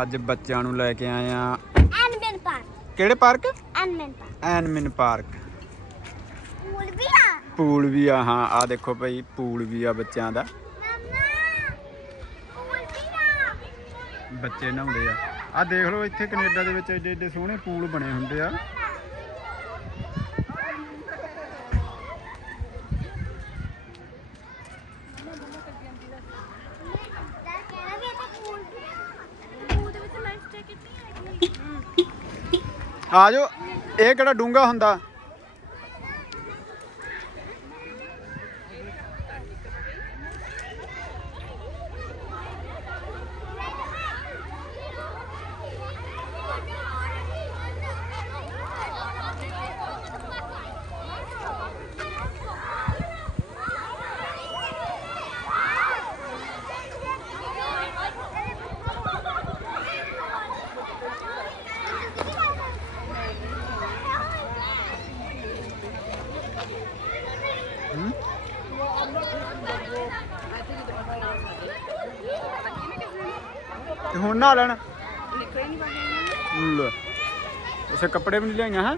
ਅੱਜ ਬੱਚਿਆਂ ਨੂੰ ਲੈ ਕੇ ਆਏ ਆ ਐਨਮਨ ਪਾਰਕ। ਕਿਹੜੇ ਪਾਰਕ? ਐਨਮਨ ਪਾਰਕ। ਐਨਮਿਨ ਪਾਰਕ। ਪੂਲ ਵੀ ਆ। ਪੂਲ ਵੀ ਆ ਹਾਂ ਆ ਦੇਖੋ ਭਾਈ ਪੂਲ ਵੀ ਆ ਬੱਚਿਆਂ ਦਾ। ਮਮਾ ਪੂਲ ਵੀ ਆ। ਬੱਚੇ ਨਹਾਉਂਦੇ ਆ। ਆ ਦੇਖ ਲਓ ਇੱਥੇ ਕੈਨੇਡਾ ਦੇ ਵਿੱਚ ਏਡੇ ਏਡੇ ਸੋਹਣੇ ਪੂਲ ਬਣੇ ਹੁੰਦੇ ਆ ਦਾ ਕਹਿਣਾ ਵੀ ਇੱਥੇ ਪੂਲ ਵੀ ਆ ਪੂਲ ਦੇ ਵਿੱਚ ਲਾਈਫ ਜੈਕਟ ਨਹੀਂ ਆ ਜਾਓ ਇਹ ਕਿਹੜਾ ਡੂੰਗਾ ਹੁੰਦਾ ਹੂੰ ਨਹਾ ਲੈਣ ਲੈ ਇਸੇ ਕੱਪੜੇ ਵੀ ਨਹੀਂ ਲਿਆਈਆਂ ਹੈ?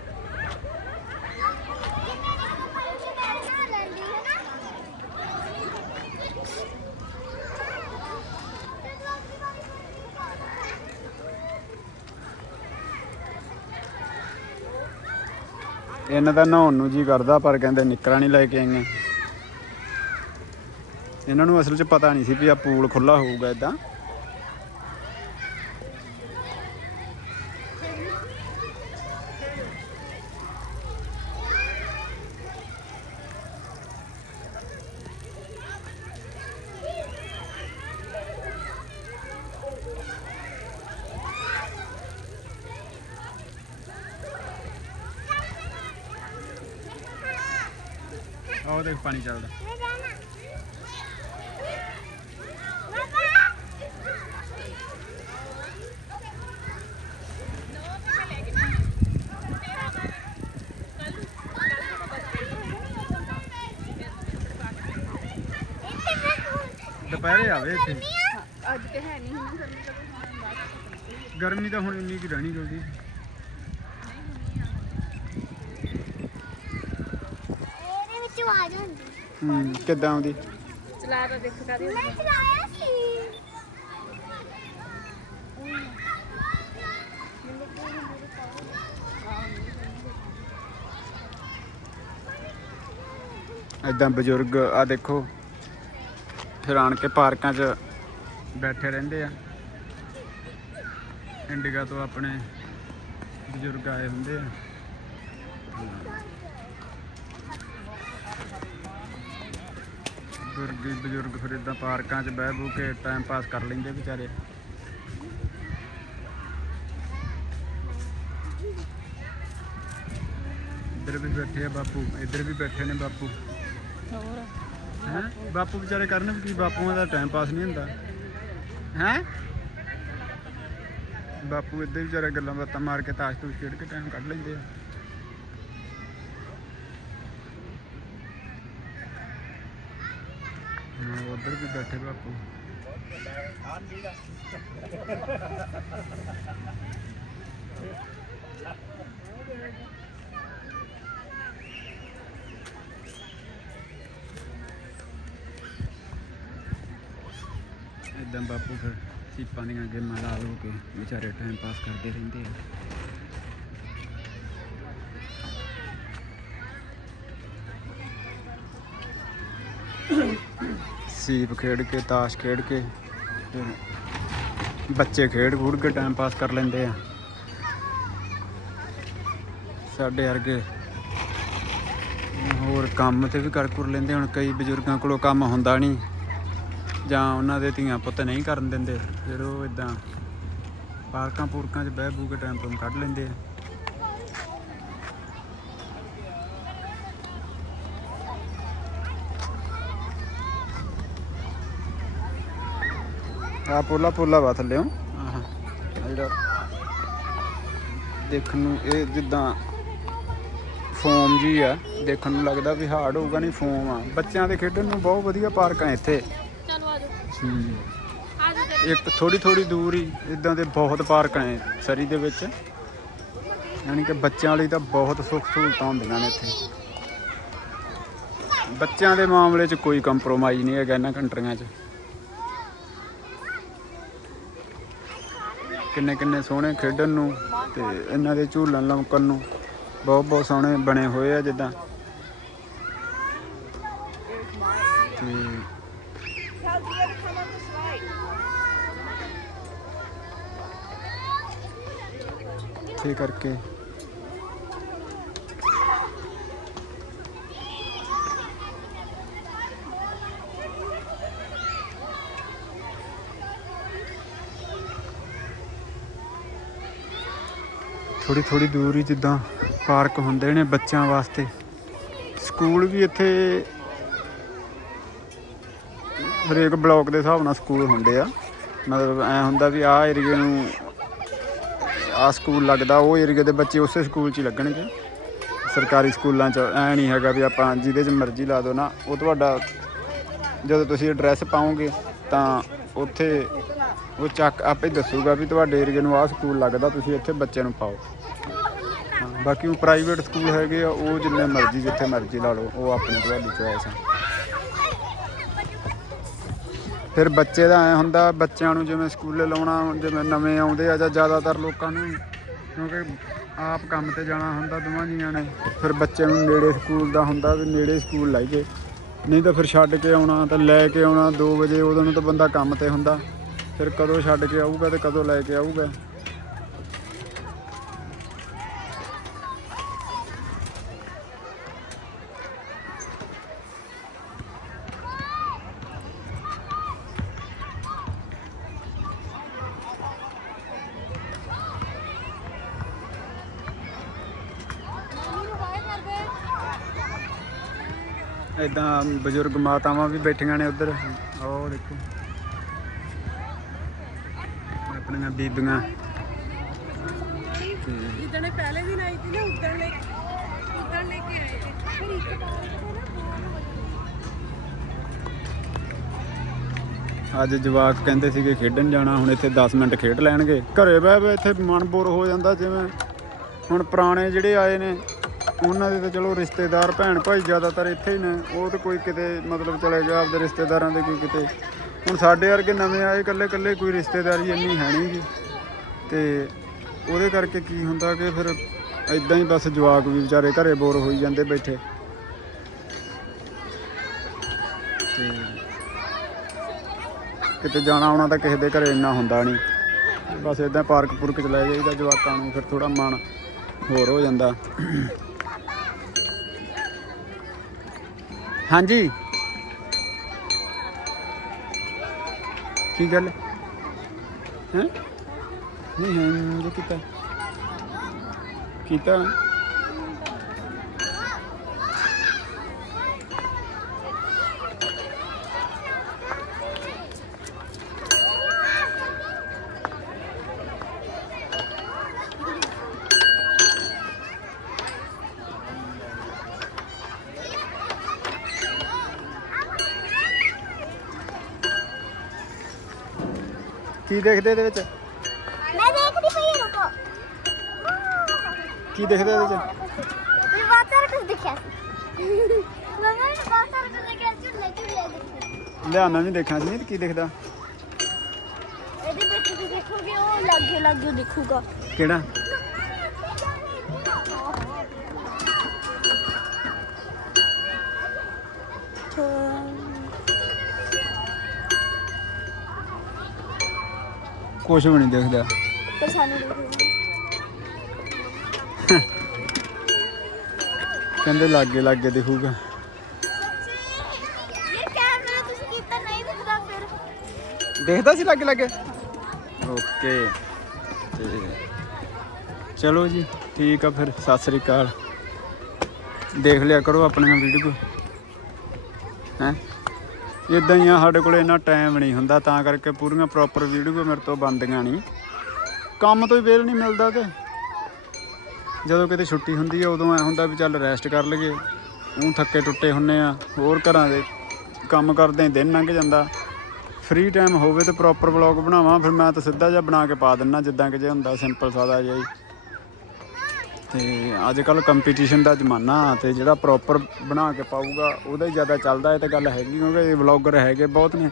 ਇਹਨਾਂ ਦਾ ਨਹਾਉਣ ਨੂੰ ਜੀ ਕਰਦਾ ਪਰ ਕਹਿੰਦੇ ਨਿਕਰਾਂ ਨਹੀਂ ਲੈ ਕੇ ਆਈਆਂ। ਇਹਨਾਂ ਨੂੰ ਅਸਲ 'ਚ ਪਤਾ ਨਹੀਂ ਸੀ ਵੀ ਆ ਪੂਲ ਖੁੱਲਾ ਹੋਊਗਾ ਇਦਾਂ। ਆਹ ਦੇਖ ਪਾਣੀ ਚੱਲਦਾ। ਦੁਪਹਿਰੇ ਆਵੇ ਇੱਥੇ। ਅੱਜ ਤੇ ਹੈ ਨਹੀਂ ਗਰਮੀ ਤਾਂ ਹੁਣ ਇੰਨੀ ਕੀ ਰਹਿਣੀ ਜਲਦੀ ਇਹਦੇ ਵਿੱਚ ਆਵਾਜ਼ ਹੁੰਦੀ ਹੂੰ ਕਿੱਦਾਂ ਆਉਂਦੀ? ਚਲਾ ਤਾਂ ਦੇਖ ਕਰੀ ਮੈਂ ਚਲਾਇਆ ਸੀ। ਇਦਾਂ ਬਜ਼ੁਰਗ ਆ ਦੇਖੋ ਫਿਰ ਆਣ ਕੇ ਪਾਰਕਾਂ 'ਚ ਬੈਠੇ ਰਹਿੰਦੇ ਆ। ਇੰਡੀਗਾ ਤੋਂ ਆਪਣੇ ਬਜ਼ੁਰਗ ਆਏ ਹੁੰਦੇ ਆ। ਬਜ਼ੁਰਗ ਬਜ਼ੁਰਗ ਫਿਰ ਇਦਾਂ ਪਾਰਕਾਂ 'ਚ ਬਹਿ ਬੂ ਕੇ ਟਾਈਮ ਪਾਸ ਕਰ ਲੈਂਦੇ ਵਿਚਾਰੇ। ਇੱਧਰ ਵੀ ਬੈਠੇ ਆ ਬਾਪੂ ਇੱਧਰ ਵੀ ਬੈਠੇ ਨੇ ਬਾਪੂ। ਹੋਰ? ਹੈਂ? ਬਾਪੂ ਵਿਚਾਰੇ ਕਰਨ ਕੀ ਬਾਪੂਆਂ ਦਾ ਟਾਈਮ ਪਾਸ ਨਹੀਂ ਹੁੰਦਾ। ਹੈਂ? ਬਾਪੂ ਹੀ ਵਿਚਾਰੇ ਗੱਲਾਂ ਬਾਤਾਂ ਮਾਰ ਕੇ ਤਾਸ਼ ਤੂਸ਼ ਖੇਡ ਕੇ ਟਾਈਮ ਕੱਢ ਲੈਂਦੇ ਆ। ਉੱਧਰ ਵੀ ਬੈਠੇ ਬਾਪੂ। ਇਦਾਂ ਬਾਪੂ ਫਿਰ ਸੀਪਾਂ ਦੀਆਂ ਗੇਮਾਂ ਲਾ ਲੋ ਕੇ ਵਿਚਾਰੇ ਟਾਈਮ ਪਾਸ ਕਰਦੇ ਰਹਿੰਦੇ ਆ। ਸੀਪ ਖੇਡ ਕੇ, ਤਾਸ਼ ਖੇਡ ਕੇ ਬੱਚੇ ਖੇਡ ਖੂਡ ਕੇ ਟਾਈਮ ਪਾਸ ਕਰ ਲੈਂਦੇ ਆ। ਸਾਡੇ ਵਰਗੇ ਹੋਰ ਕੰਮ ਤੇ ਵੀ ਕਰ ਕੁਰ ਲੈਂਦੇ, ਹੁਣ ਕਈ ਬਜ਼ੁਰਗਾਂ ਕੋਲੋਂ ਕੰਮ ਹੁੰਦਾ ਨਹੀਂ, ਜਾਂ ਉਹਨਾਂ ਦੇ ਧੀਆਂ ਪੁੱਤ ਨਹੀਂ ਕਰਨ ਦਿੰਦੇ, ਫਿਰ ਉਹ ਇਦਾਂ ਪਾਰਕਾਂ ਪੂਰਕਾਂ 'ਚ ਬਹਿ ਬੂ ਕੇ ਟਾਈਮ ਟੂਮ ਕੱਢ ਲੈਂਦੇ ਆ। ਆ ਪੋਲਾ ਪੋਲਾ ਵਾ ਥੱਲੇ ਆਹ। ਜਿਹੜਾ ਦੇਖਣ ਨੂੰ ਇਹ ਜਿੱਦਾਂ ਫੋਮ ਜੀ ਆ ਦੇਖਣ ਨੂੰ ਲੱਗਦਾ ਵੀ ਹਾਰਡ ਹੋਊਗਾ ਨਹੀਂ ਫੋਮ ਆ। ਬੱਚਿਆਂ ਦੇ ਖੇਡਣ ਨੂੰ ਬਹੁਤ ਵਧੀਆ ਪਾਰਕ ਆ ਇੱਥੇ। ਚਲੋ ਆਜੋ ਹੂੰ। ਆਜੋ ਤੇ ਇੱਕ ਥੋੜੀ ਥੋੜੀ ਦੂਰ ਹੀ ਇਦਾਂ ਦੇ ਬਹੁਤ ਪਾਰਕ ਨੇ ਸਰੀ ਦੇ ਵਿੱਚ। ਯਾਨੀ ਕਿ ਬੱਚਿਆਂ ਲਈ ਤਾਂ ਬਹੁਤ ਸੁੱਖ ਸਹੂਲਤਾਂ ਹੁੰਦੀਆਂ ਨੇ ਇੱਥੇ। ਬੱਚਿਆਂ ਦੇ ਮਾਮਲੇ 'ਚ ਕੋਈ ਕੰਪਰੋਮਾਈਜ਼ ਨਹੀਂ ਹੈਗਾ ਇਹਨਾਂ ਕੰਟਰੀਆਂ 'ਚ। ਕਿੰਨੇ ਕਿੰਨੇ ਸੋਹਣੇ ਖੇਡਣ ਨੂੰ ਤੇ ਇਹਨਾਂ ਦੇ ਝੂਲਣ ਲਮਕਣ ਨੂੰ। ਬਹੁਤ ਬਹੁਤ ਸੋਹਣੇ ਬਣੇ ਹੋਏ ਆ ਜਿੱਦਾਂ। ਤੇ ਕਰਕੇ ਥੋੜੀ ਥੋੜੀ ਦੂਰ ਹੀ ਜਿੱਦਾਂ ਪਾਰਕ ਹੁੰਦੇ ਨੇ ਬੱਚਿਆਂ ਵਾਸਤੇ। ਸਕੂਲ ਵੀ ਇੱਥੇ ਹਰੇਕ ਬਲਾਕ ਦੇ ਹਿਸਾਬ ਨਾਲ ਸਕੂਲ ਹੁੰਦੇ ਆ। ਮਤਲਬ ਐ ਹੁੰਦਾ ਵੀ ਆਹ ਏਰੀਏ ਨੂੰ ਆ ਸਕੂਲ ਲੱਗਦਾ, ਉਹ ਏਰੀਏ ਦੇ ਬੱਚੇ ਉਸੇ ਸਕੂਲ 'ਚ ਹੀ ਲੱਗਣਗੇ। ਸਰਕਾਰੀ ਸਕੂਲਾਂ 'ਚ ਐ ਨਹੀਂ ਹੈਗਾ ਵੀ ਆਪਾਂ ਜਿਹਦੇ 'ਚ ਮਰਜ਼ੀ ਲਾ ਦਿਓ ਨਾ। ਉਹ ਤੁਹਾਡਾ ਜਦੋਂ ਤੁਸੀਂ ਐਡਰੈਸ ਪਾਓਗੇ ਤਾਂ ਉੱਥੇ ਉਹ ਚੱਕ ਆਪੇ ਦੱਸੂਗਾ ਵੀ ਤੁਹਾਡੇ ਏਰੀਏ ਨੂੰ ਆਹ ਸਕੂਲ ਲੱਗਦਾ, ਤੁਸੀਂ ਇੱਥੇ ਬੱਚੇ ਨੂੰ ਪਾਓ। ਬਾਕੀ ਉਹ ਪ੍ਰਾਈਵੇਟ ਸਕੂਲ ਹੈਗੇ ਆ, ਉਹ ਜਿੰਨੇ ਮਰਜ਼ੀ ਜਿੱਥੇ ਮਰਜ਼ੀ ਲਾ ਲਓ, ਉਹ ਆਪਣੀ ਤੁਹਾਡੀ ਚੋਇਸ ਆ। ਫਿਰ ਬੱਚੇ ਦਾ ਐ ਹੁੰਦਾ, ਬੱਚਿਆਂ ਨੂੰ ਜਿਵੇਂ ਸਕੂਲੇ ਲਾਉਣਾ, ਜਿਵੇਂ ਨਵੇਂ ਆਉਂਦੇ ਆ ਜਾਂ ਜ਼ਿਆਦਾਤਰ ਲੋਕਾਂ ਨੂੰ, ਕਿਉਂਕਿ ਆਪ ਕੰਮ ਤੇ ਜਾਣਾ ਹੁੰਦਾ ਦੋਵਾਂ ਜੀਆਂ ਨੇ, ਫਿਰ ਬੱਚੇ ਨੂੰ ਨੇੜੇ ਸਕੂਲ ਦਾ ਹੁੰਦਾ, ਵੀ ਨੇੜੇ ਸਕੂਲ ਲਾਈਏ। ਨਹੀਂ ਤਾਂ ਫਿਰ ਛੱਡ ਕੇ ਆਉਣਾ, ਤਾਂ ਲੈ ਕੇ ਆਉਣਾ 2 ਵਜੇ ਉਦੋਂ ਨੂੰ ਤਾਂ ਬੰਦਾ ਕੰਮ ਤੇ ਹੁੰਦਾ। ਫਿਰ ਕਦੋਂ ਛੱਡ ਕੇ ਆਊਗਾ ਤੇ ਕਦੋਂ ਲੈ ਕੇ ਆਊਗਾ? ਇਦਾਂ ਬਜ਼ੁਰਗ ਮਾਤਾਵਾਂ ਵੀ ਬੈਠੀਆਂ ਨੇ ਉੱਧਰ। ਉਹ ਦੇਖੋ। ਆਪਣੀਆਂ ਬੀਬੀਆਂ। ਜਿੱਦਣ ਪਹਿਲੇ ਦਿਨ ਆਈ ਸੀ ਨਾ ਉਦੋਂ ਲੈ ਉਦੋਂ ਲੈ ਕੇ ਆਏ। ਫਿਰ ਇੱਕ ਅੱਜ ਜਵਾਕ ਕਹਿੰਦੇ ਸੀਗੇ ਖੇਡਣ ਜਾਣਾ ਹੁਣ ਇੱਥੇ 10 ਮਿੰਟ ਖੇਡ ਲੈਣਗੇ। ਘਰੇ ਬਹਿ ਬਹਿ ਇੱਥੇ ਮਨ ਬੋਰ ਹੋ ਜਾਂਦਾ ਜਿਵੇਂ ਹੁਣ ਪੁਰਾਣੇ ਜਿਹੜੇ ਆਏ ਨੇ ਉਹਨਾਂ ਦੇ ਤਾਂ ਚਲੋ ਰਿਸ਼ਤੇਦਾਰ ਭੈਣ ਭਾਈ ਜ਼ਿਆਦਾਤਰ ਇੱਥੇ ਹੀ ਨੇ। ਉਹ ਤਾਂ ਕੋਈ ਕਿਤੇ ਮਤਲਬ ਚਲੇ ਗਿਆ ਆਪਦੇ ਰਿਸ਼ਤੇਦਾਰਾਂ ਦੇ ਕੋਈ ਕਿਤੇ। ਹੁਣ ਸਾਡੇ ਵਰਗੇ ਨਵੇਂ ਆਏ ਇਕੱਲੇ ਇਕੱਲੇ ਕੋਈ ਰਿਸ਼ਤੇਦਾਰੀ ਇੰਨੀ ਹੈ ਨਹੀਂ ਗੀ। ਤੇ ਉਹਦੇ ਕਰਕੇ ਕੀ ਹੁੰਦਾ ਕਿ ਫਿਰ ਇਦਾਂ ਹੀ ਬਸ ਜਵਾਕ ਵੀ ਵਿਚਾਰੇ ਘਰੇ ਬੋਰ ਹੋਈ ਜਾਂਦੇ ਬੈਠੇ। ਤੇ ਕਿਤੇ ਜਾਣਾ ਆਉਣਾ ਤਾਂ ਕਿਸੇ ਦੇ ਘਰੇ ਇੰਨਾ ਹੁੰਦਾ ਨਹੀਂ। ਬਸ ਇਦਾਂ ਪਾਰਕ ਪੁਰਕ ਚ ਲੈ ਜਾਈਦਾ ਜਵਾਕਾਂ ਨੂੰ, ਫਿਰ ਥੋੜਾ ਮਨ ਹੋਰ ਹੋ ਜਾਂਦਾ। ਹਾਂਜੀ। ਕੀ ਗੱਲ? ਹੈ? ਨਹੀਂ ਹਾਂ ਜੋ ਕੀਤਾ। ਕੀਤਾ। ਕੀ ਦੇਖਦੇ ਇਹਦੇ ਵਿੱਚ? ਮੈਂ ਦੇਖਦੀ ਪਈ ਹਾਂ ਰੁਕੋ। ਕੀ ਦੇਖਦੇ ਇਹਦੇ ਵਿੱਚ? ਮੈਨੂੰ ਬਹੁਤ ਸਾਰਾ ਕੁਝ ਦਿਖਿਆ ਸੀ। ਮੰਮਾ ਨੇ ਬਹੁਤ ਸਾਰਾ ਕੁਝ ਦਿਖਿਆ ਝੁੱਲੇ ਝੁੱਲੇ ਦਿਖੇ ਲਿਆ ਮੈਂ ਵੀ ਦੇਖਣਾ ਸੀ ਕੀ ਦਿਖਦਾ? ਇਹਦੇ ਵਿੱਚ ਤੁਸੀਂ ਦੇਖੋਗੇ ਉਹ ਲੱਗੇ ਲੱਗੇ ਦਿਖੂਗਾ। ਕਿਹੜਾ? ਕੁਛ ਵੀ ਨਹੀਂ ਦਿਖਦਾ। ਤੇ ਸਾਨੂੰ ਦਿਖੂਗਾ ਕਹਿੰਦੇ ਲਾਗੇ ਲਾਗੇ ਦਿਖੂਗਾ। ਇਹ ਕੈਮਰਾ ਤੁਸੀਂ ਕੀਤਾ ਨਹੀਂ ਦਿਖਦਾ ਫਿਰ। ਦੇਖਦਾ ਸੀ ਲਾਗੇ ਲਾਗੇ? ਓਕੇ। ਤੇ ਚਲੋ ਜੀ ਠੀਕ ਆ ਫਿਰ। ਸਤਿ ਸ੍ਰੀ ਅਕਾਲ। ਦੇਖ ਲਿਆ ਕਰੋ ਆਪਣੀਆਂ ਵੀਡੀਓ ਹੈ? ਇਦਾਂ ਹੀ ਆ, ਸਾਡੇ ਕੋਲ ਇੰਨਾ ਟਾਈਮ ਨਹੀਂ ਹੁੰਦਾ, ਤਾਂ ਕਰਕੇ ਪੂਰੀਆਂ ਪ੍ਰੋਪਰ ਵੀਡੀਓ ਮੇਰੇ ਤੋਂ ਬੰਦੀਆਂ ਨਹੀਂ। ਕੰਮ ਤੋਂ ਹੀ ਵੇਲ ਨਹੀਂ ਮਿਲਦਾ ਤੇ। ਜਦੋਂ ਕਿਤੇ ਛੁੱਟੀ ਹੁੰਦੀ ਹੈ ਉਦੋਂ ਐ ਹੁੰਦਾ ਵੀ ਚੱਲ ਰੈਸਟ ਕਰ ਲਈਏ। ਉਹ ਥੱਕੇ ਟੁੱਟੇ ਹੁੰਨੇ ਆ, ਹੋਰ ਘਰਾਂ ਦੇ ਕੰਮ ਕਰਦੇ ਹੀ ਦਿਨ ਲੰਘ ਜਾਂਦਾ। ਫ੍ਰੀ ਟਾਈਮ ਹੋਵੇ ਤੇ ਪ੍ਰੋਪਰ ਵਲੌਗ ਬਣਾਵਾਂ, ਫਿਰ ਮੈਂ ਤਾਂ ਸਿੱਧਾ ਜਿਹਾ ਬਣਾ ਕੇ ਪਾ ਦਿੰਨਾ, ਜਿੱਦਾਂ ਕਿ ਜੇ ਹੁੰਦਾ ਸਿੰਪਲ ਸਾਦਾ ਜਿਹਾ ਹੀ। ਤੇ ਅੱਜ ਕੱਲ ਕੰਪੀਟੀਸ਼ਨ ਦਾ ਜ਼ਮਾਨਾ ਤੇ ਜਿਹੜਾ ਪ੍ਰੋਪਰ ਬਣਾ ਕੇ ਪਾਊਗਾ, ਉਹਦਾ ਹੀ ਜ਼ਿਆਦਾ ਚੱਲਦਾ, ਇਹ ਤਾਂ ਗੱਲ ਹੈਗੀ ਕਿਉਂਕਿ ਵਲੌਗਰ ਹੈਗੇ ਬਹੁਤ ਨੇ।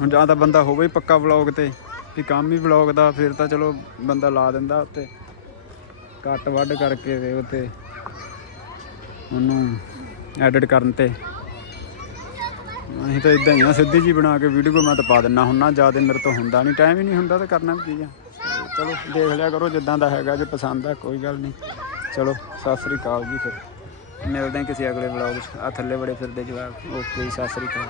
ਹੁਣ ਜਾਂ ਤਾਂ ਬੰਦਾ ਹੋਵੇ ਪੱਕਾ ਵਲੌਗ ਤੇ, ਵੀ ਕੰਮ ਹੀ ਵਲੌਗ ਦਾ, ਫਿਰ ਤਾਂ ਚਲੋ ਬੰਦਾ ਲਾ ਦਿੰਦਾ ਉੱਤੇ। ਕੱਟ ਵੱਢ ਕਰਕੇ ਤੇ ਉੱਤੇ ਉਹਨੂੰ ਐਡਿਟ ਕਰਨ ਤੇ। ਅਸੀਂ ਤਾਂ ਇਦਾਂ ਹੀ ਆ, ਸਿੱਧੀ ਜੀ ਬਣਾ ਕੇ ਵੀਡੀਓ ਮੈਂ ਤਾਂ ਪਾ ਦਿੰਨਾ ਹੁੰਨਾ ਜ਼ਿਆਦਾ ਮੇਰੇ ਤੋਂ ਹੁੰਦਾ ਨਹੀਂ ਟਾਈਮ ਹੀ ਨਹੀਂ ਹੁੰਦਾ ਤਾਂ ਕਰਨਾ ਵੀ ਕੀ ਆ। ਚਲੋ ਦੇਖ ਲਿਆ ਕਰੋ ਜਿੱਦਾਂ ਦਾ ਹੈਗਾ ਜੇ ਪਸੰਦ ਆ ਕੋਈ ਗੱਲ ਨਹੀਂ। ਚਲੋ ਸਤਿ ਸ੍ਰੀ ਅਕਾਲ ਜੀ ਫਿਰ। ਮਿਲਦੇ ਹਾਂ ਕਿਸੇ ਅਗਲੇ ਵਲੌਗ 'ਚ। ਆ ਥੱਲੇ ਬੜੇ ਫਿਰਦੇ ਜਵਾਬ ਓਕੇ ਜੀ, ਸਤਿ ਸ੍ਰੀ ਅਕਾਲ।